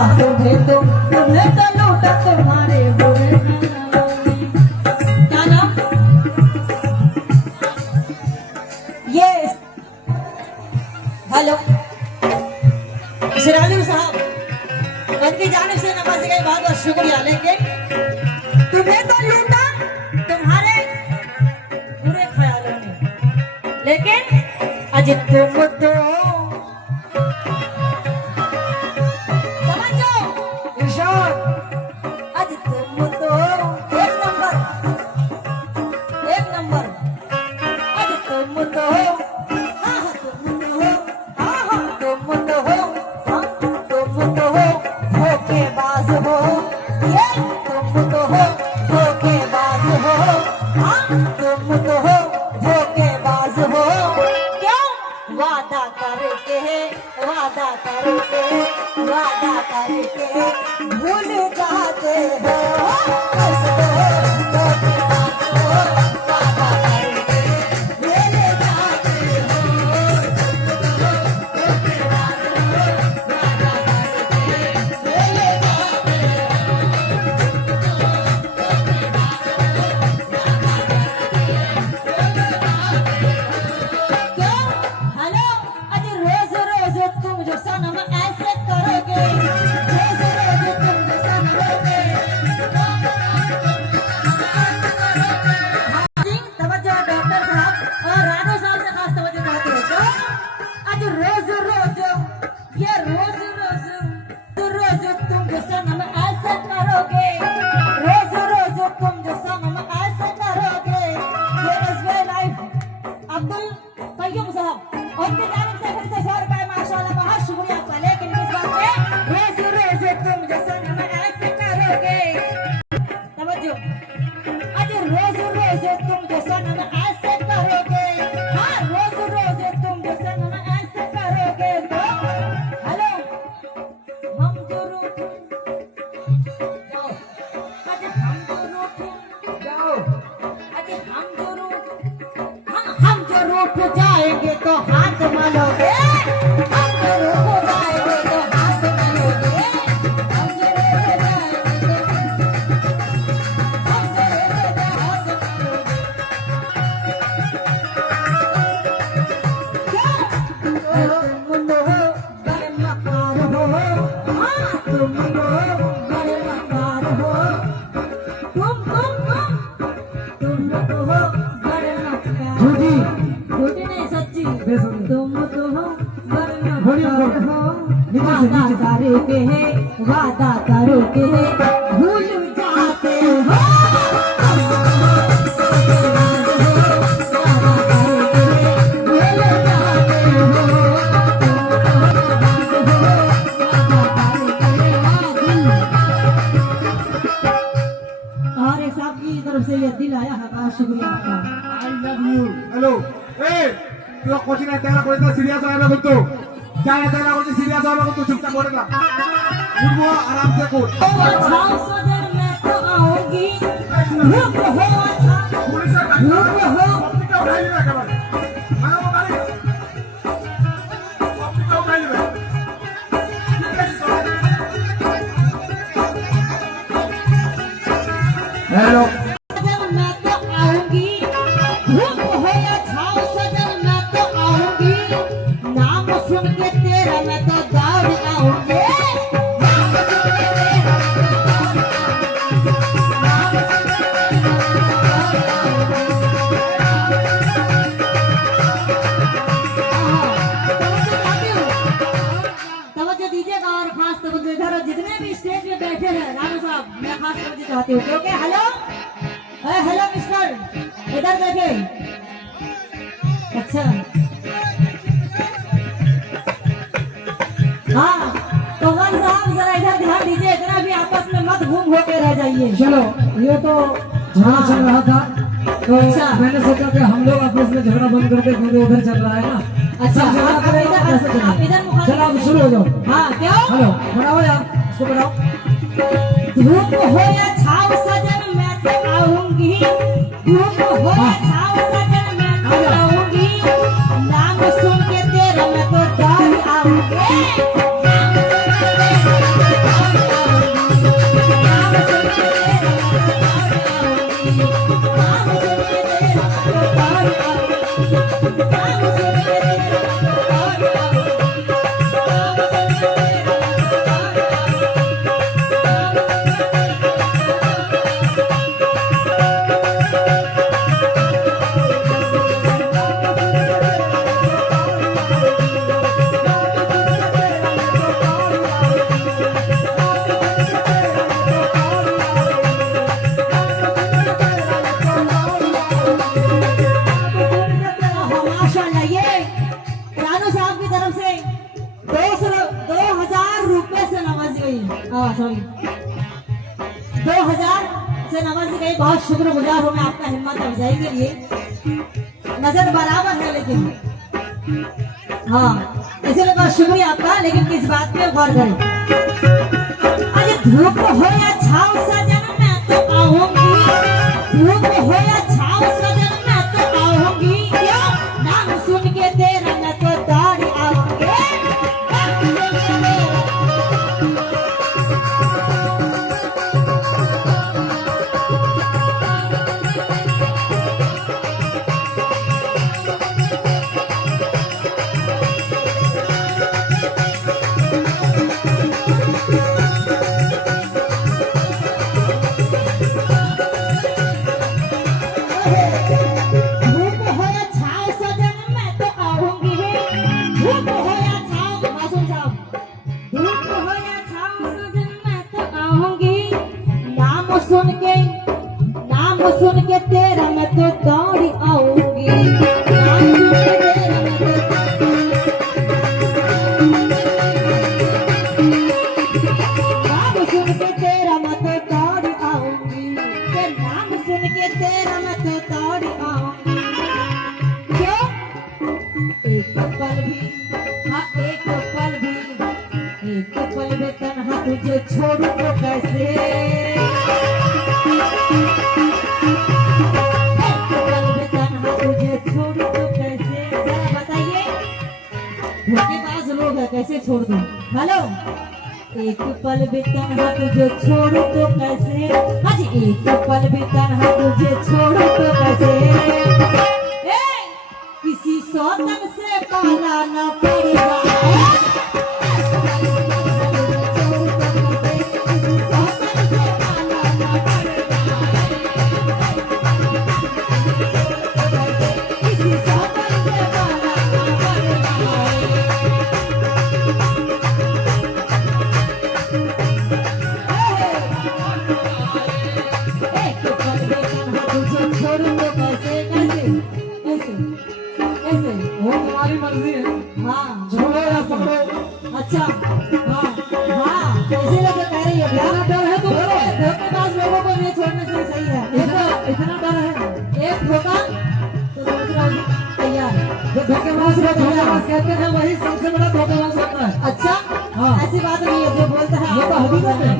तुम्हें तो लूटा तुम्हारे बुरे क्या नाम ये हेलो सिराजुल साहब उनकी जानिब से नवाजी का बहुत बहुत शुक्रिया। लेकिन तुम्हें तो लूटा तुम्हारे बुरे ख्यालों ने, लेकिन आज तुम तो वादा करके भूल जाते हो। जाएंगे तो हाथ मलोगे, हम जरूर हो जाएंगे तो हाथ मलोगे, हम जरूर हो जाएंगे हम जरूर हो हाथ मलोगे। तुम लो बड़े मकार हो, हाँ तुम लो बड़े मकार हो, तुम तो हो बड़े मकार हो, झूठी नहीं सच्ची, तुम तो हो वादा करके भूल जाते हो। और एक साहब की तरफ से ये दिल आया है, शुक्रिया आपका। I love you. हेलो তুই কোচিং এ তেরা করে না সিরিয়াস হবে কিন্তু যা তেরা করে সিরিয়াস হবে কিন্তু চুপচাপ পড়ে না উঠবো আরাম से কর छाव सजन मैं तो आऊंगी रुक हो पुलिस का रुक हो पब्लिक का उठाई ले के मारो वो गाड़ी पब्लिक का उठाई ले हेलो मैं तो आऊंगी रुक हो छाव सजन मैं तो आऊंगी नाम सुन के तेरा मैं तो दौड़ आऊंगी जितने भी स्टेज में बैठे हैं रानू साहब मैं खास तवज्जो चाहती हूँ क्योंकि हेलो हेलो मिस्टर इधर देखिए। अच्छा हाँ तो वन साहब जरा इधर ध्यान दीजिए, इतना भी आपस में मत घूम होके रह जाइए। चलो ये तो झगड़ा चल रहा था तो अच्छा मैंने सोचा कि हम लोग आपस में झगड़ा बंद करके क्योंकि उधर चल रहा है ना। अच्छा आप इधर चलो आप शुरू हो जाओ। हाँ क्यों हेलो बनाओ यार इसको बनाओ। धूप हो या छाव सजन मैं तो आऊंगी, धूप हो या छाव सजन मैं तो आऊंगी नाम सुन के तेरा मैं तो दौड़ आऊंगी। सॉरी 2000 से नवाजी गई। बहुत शुक्रगुजार हूँ मैं आपका हिम्मत अफजाई के लिए। नजर बराबर है लेकिन हाँ, इसीलिए बहुत शुक्रिया आपका। लेकिन किस बात पे गौर करें, अरे धूप हो या छाव सजन मैं तो आऊंगी, धूप हो या छाव सजन मैं तो आऊंगी, क्यों नाम सुन के तेरा मैं तो दौड़ आऊंगी। धूप हो या छाव सजन मैं तो आऊंगी, धूप हो या छाव, मासूम साहब, धूप हो या छाव सजन मैं तो आऊंगी, नाम सुन के तेरा मैं तो दौड़ आऊंगी, नाम सुन के तेरा मैं तो नाम सुन के तेरा मैं तो दौड़ आऊंगी, के नाम सुन के तेरा मैं तो दौड़ आऊंगी, क्यों एक पल भी, हाँ एक पल भी, एक पल में तन्हा तुझे छोड़ू तो कैसे, एक पल में तन्हा तुझे छोड़ू तो कैसे, जरा बताइए धोखेबाज लोग है कैसे छोड़ दूं। हेलो, एक पल भी तन्हा तुझे छोड़ू तो कैसे, हाँ जी एक पल भी तन्हा तुझे छोड़ू तो कैसे, किसी सौतन से पाला न पड़ेगा, किसी सौतन से पाला न पड़ेगा। एक पल भी तन्हा तुझे छोड़ू तो कैसे, कैसे कैसे कैसे, वो तुम्हारी मर्जी है, हाँ छोड़ो या पकड़ो। अच्छा हाँ हाँ, इसीलिए तो कह रही है इतना डर है तो करो। धोखेबाज लोगों को नहीं छोड़ने से सही है। इतना डर है, एक धोखा तो दूसरा भी तैयार। जो धोखेबाज लोग धोखेबाज कहते हैं वही सबसे बड़ा धोखेबाज होता है। अच्छा हाँ। ऐसी बात नहीं है, जो बोलता है ये तो हकीकत है।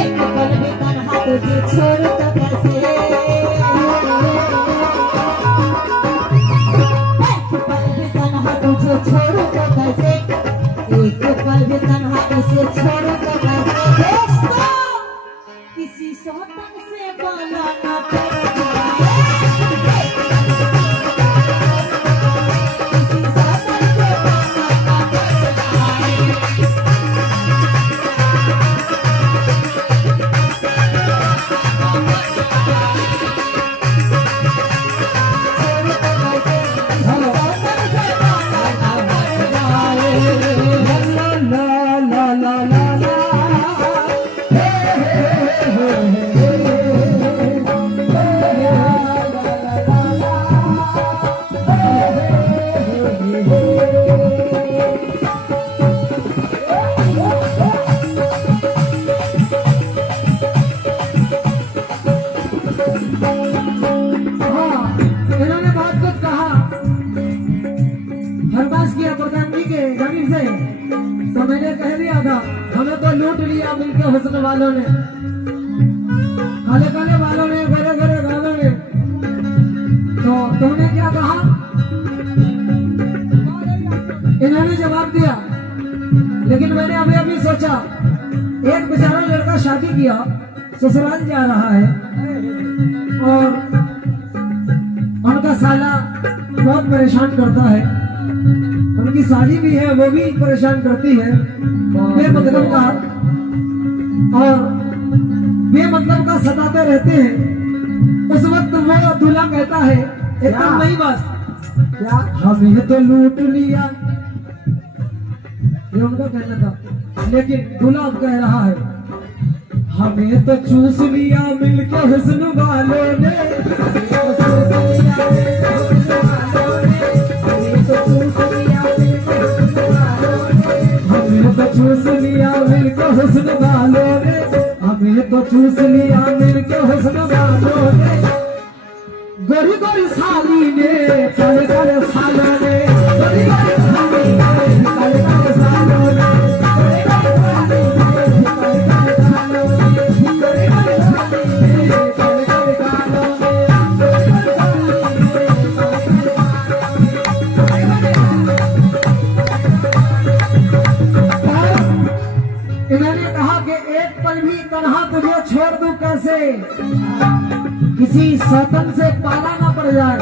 एक पल भी तन्हा तुझे छोड़ तो कैसे, एक पल भी तन्हा तुझे छोड़ तो कैसे, एक पल भी तन्हा इसे छोड़ तो कैसे, दोस्तों किसी सौतन से पाला ना पड़ेगा, किसी सौतन से पाला ना पड़ेगा। तो मैंने कह दिया था, हमें तो लूट लिया मिलके हुस्न वालों ने, काले काले वालों ने, गोरे गोरे गालों ने। तो तुमने क्या कहा? इन्होंने जवाब दिया, लेकिन मैंने अभी अभी सोचा, एक बेचारा लड़का शादी किया, ससुराल जा रहा है और उनका साला बहुत परेशान करता है, उनकी साली भी है वो भी परेशान करती है, बेमतलब का और बेमतलब का सताते रहते हैं। उस वक्त वो दूल्हा कहता है एकदम नई बात, क्या हमें तो लूट लिया, ये उनका कहना था, लेकिन दूल्हा अब कह रहा है हमें तो चूस लिया मिलके हुस्न वालों ने, चूस लिया मिलकर हुस्न वालों तो चूस लिया मिलके हुस्न वालों ने, गोरी गोरी साली ने काले काले सालों ने, गोरी गोरी साली ने काले काले सालों ने, गोरी गोरी साली ने काले काले सालों ने, गोरी गोरी साली ने काले काले सालों ने, गोरी गोरी साली ने इन्होंने कहा कि एक पल भी तन्हा तुझे छोड़ दूं कैसे, किसी सौतन से पाला ना पड़ जाए।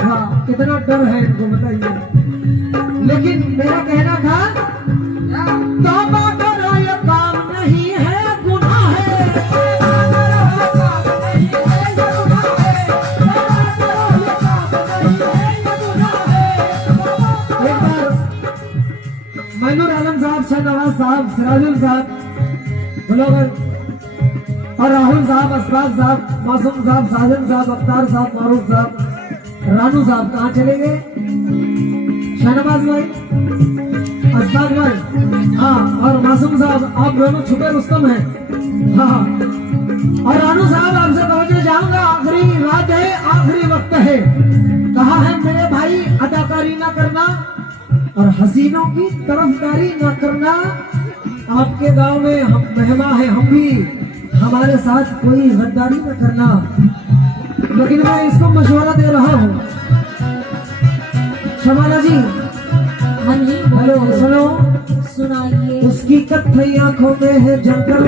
हाँ, कितना डर है इनको बताइए। लेकिन मेरा कहना था तौबा करो ये काम नहीं है गुनाह है, एक बार मैनूर आलम साहब, शाहनवाज साहब, सिराजुल साहब, बुलावर और राहुल साहब, असफाक साहब, मासूम साहब, साजन साहब, अख्तार साहब, मारूफ साहब, रानू साहब कहाँ चले गए? शाहनवाज भाई, असफाक भाई, हाँ, और मासूम साहब, आप दोनों छुपे रुस्तम हैं। हाँ, और रानू साहब आपसे पहुंचने जाऊंगा, आखिरी रात है, आखिरी वक्त है। कहा है मेरे भाई अदाकारी ना करना और हसीनों की तरफदारी ना करना। आपके गांव में हम मेहमान हैं, हम भी, हमारे साथ कोई गद्दारी न करना। लेकिन मैं इसको मशवरा दे रहा हूँ। शबाना जी, हाँ जी, हेलो, सुनो, सुनाइए। उसकी कत्थई आंखों में है जंतर।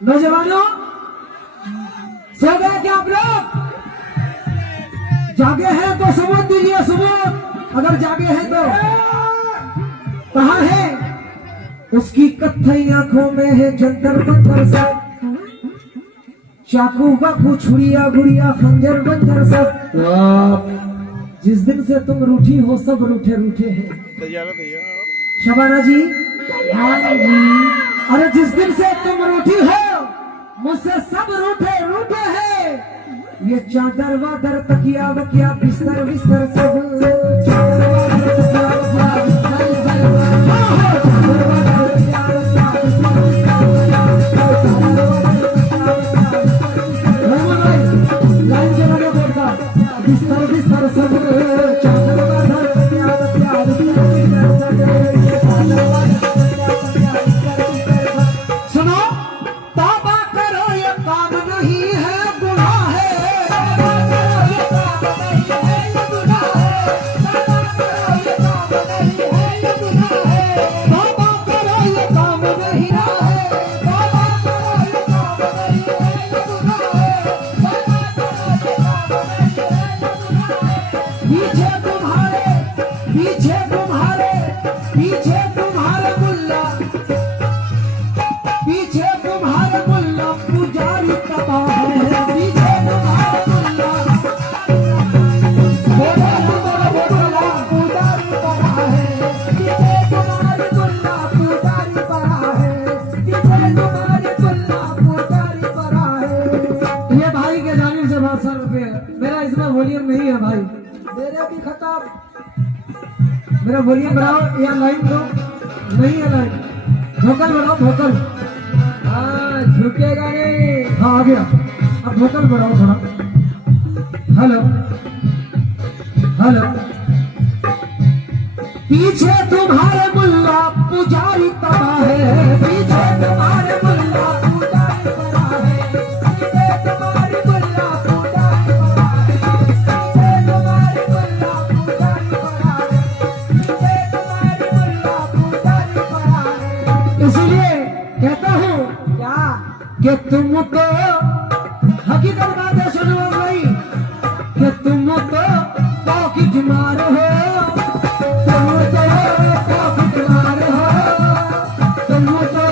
नौजवानों, सो गए क्या आप लोग? जागे हैं तो सबूत दीजिए, सबूत अगर जागे हैं तो। कहाँ है? उसकी कत्थई आंखों में है जंतर मंतर सब, चाकू बाकू छुड़िया गुड़िया खंजर बंजर सब। जिस दिन से तुम रूठी हो सब रूठे रूठे हैं। शबाना जी, अरे जिस दिन से तुम रूठी हो मुझसे सब रूठे रूठे हैं। ये चादर वादर तकिया बकिया बिस्तर बिस्तर सब, चादर वादर तकिया बकिया बिस्तर बिस्तर सब, चादर वादर तकिया बकिया सुनो, तौबा करो ये काम नहीं है गुनाह है, तौबा करो ये काम नहीं है ये गुनाह है, तौबा करो ये काम नहीं है, तौबा करो ये काम नहीं है ये गुनाह है, तौबा करो ये काम नहीं है ये गुनाह है। पीछे तुम्हारे पीछे तुम्हारे पीछे तुम्हारे मुल्ला, पीछे तुम्हारे मुल्ला पुजारी तबाह है, पीछे तुम्हारे मुल्ला पुजारी तबाह है, पीछे तुम्हारे मुल्ला पुजारी तबाह है, पीछे तुम्हारे मुल्ला पुजारी तबाह है। ये भाई के जानिब से 500 रुपये, मेरा इसमें वॉल्यूम नहीं है भाई, मेरे भी खत्म। मेरा वॉल्यूम बढ़ाओ या लाइन दो, नहीं है लाइन, वोकल बढ़ाओ, वोकल। हाँ, झुकेगा नहीं। हाँ, आ गया, अब वोकल बढ़ाओ थोड़ा। हेलो हेलो, पीछे तुम्हारे मुल्ला पुजारी तबाह है, पीछे तुम्हारे मुल्ला पुजारी तबाह है, पीछे तुम्हारे मुल्ला पुजारी तबाह है, पीछे तुम्हारे मुल्ला पुजारी तबाह है, पीछे तुम्हारे मुल्ला पुजारी तबाह है। इसलिए कहता हूँ क्या कि तुम तो हकीकत बात है, सुनो भाई, कि तुम तो पॉकेट मार हो, तुम तो पॉकेट मार हो, तुम तो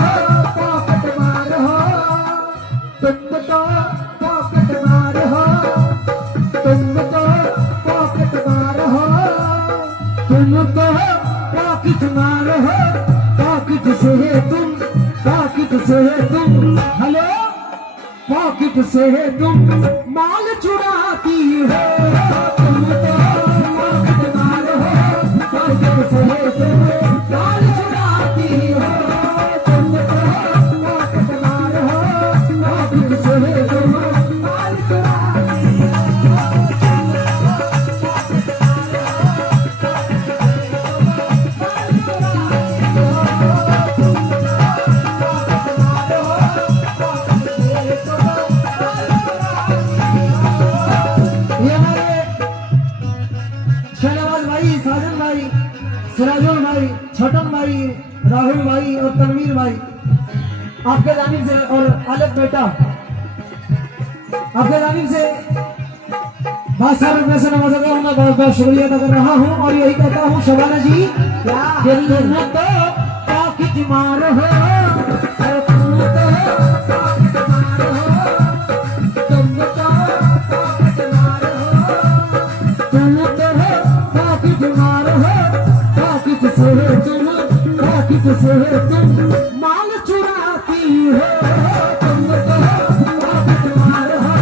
पॉकेट मार हो, तुम तो पॉकेट मार हो, तुम तो पॉकेट मार हो, तुम तो पॉकेट मार हो, पॉकेट से तुम, पॉकेट से तुम, हेलो, पॉकेट से तुम माल चुराती हो, तुम तो पॉकेट मार हो, पॉकेट से तुम माल चुराती हो, तुम तो राहुल भाई और तनवीर भाई आपके जानिब से, और अलग बेटा आपके जानिब से बहुत सारे रुपये से नवाजा गया हूँ। मैं बहुत बहुत शुक्रिया अदा कर रहा हूँ और यही कहता हूँ शबाना जी दिल में तो पाकिट मार हो, अरे तुम तो पाकिट मार हो, तुम तो पाकिट मार हो, तुम तो पाकिट मार हो, पाकिट से तुम माल चुराती हो, तुम तो पाकिट मार हो,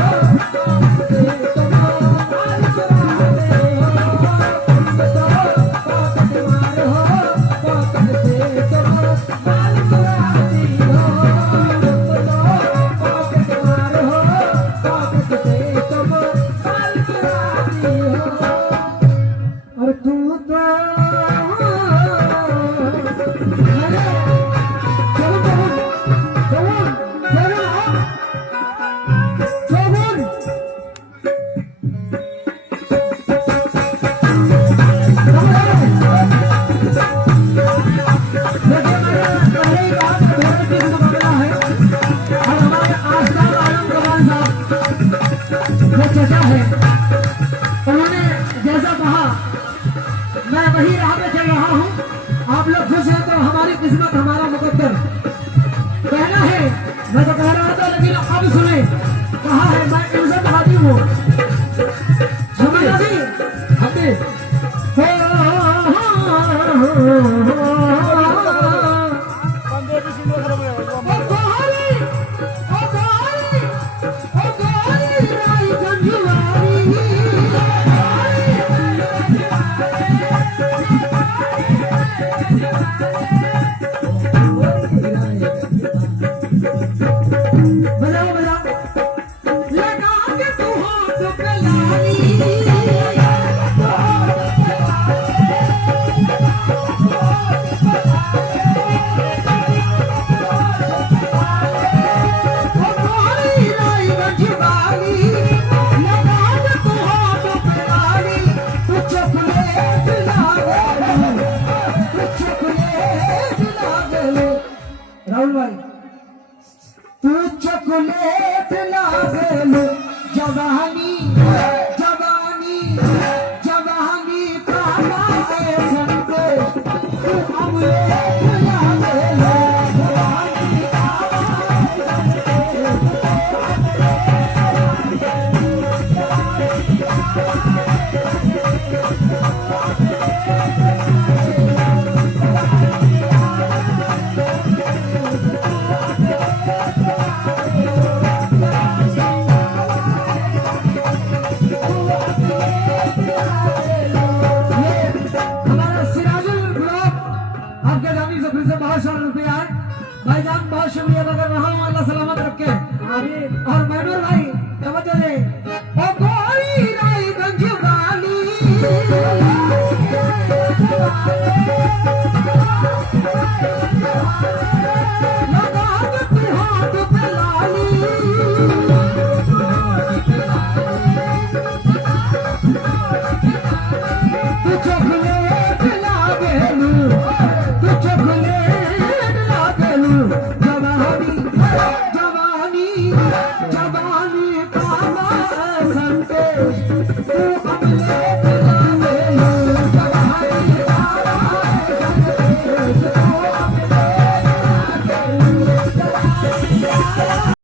उन्होंने जैसा कहा मैं वही राह पे चल रहा हूँ। आप लोग खुश हैं तो हमारी किस्मत हमारा मुकद्दर कहना है। मैं तो कह रहा था लेकिन अब सुने कहा है मैं इज्जत हाजिर हूँ राहुल भाई तू चॉकलेट लागल जवानी जवानी जवानी काला है संदेश तू अमलेट लागल जवानी भाईजान बहुत शुक्रिया अदा कर रहा हूँ। अल्लाह सलामत रखे। और मैनूर भाई तवज्जो दे। ओ गोरी रायगंज वाली लगा के हाथ पे लाली तू चॉकलेट लागेलू तू चॉकलेट जवानी जवानी जवानी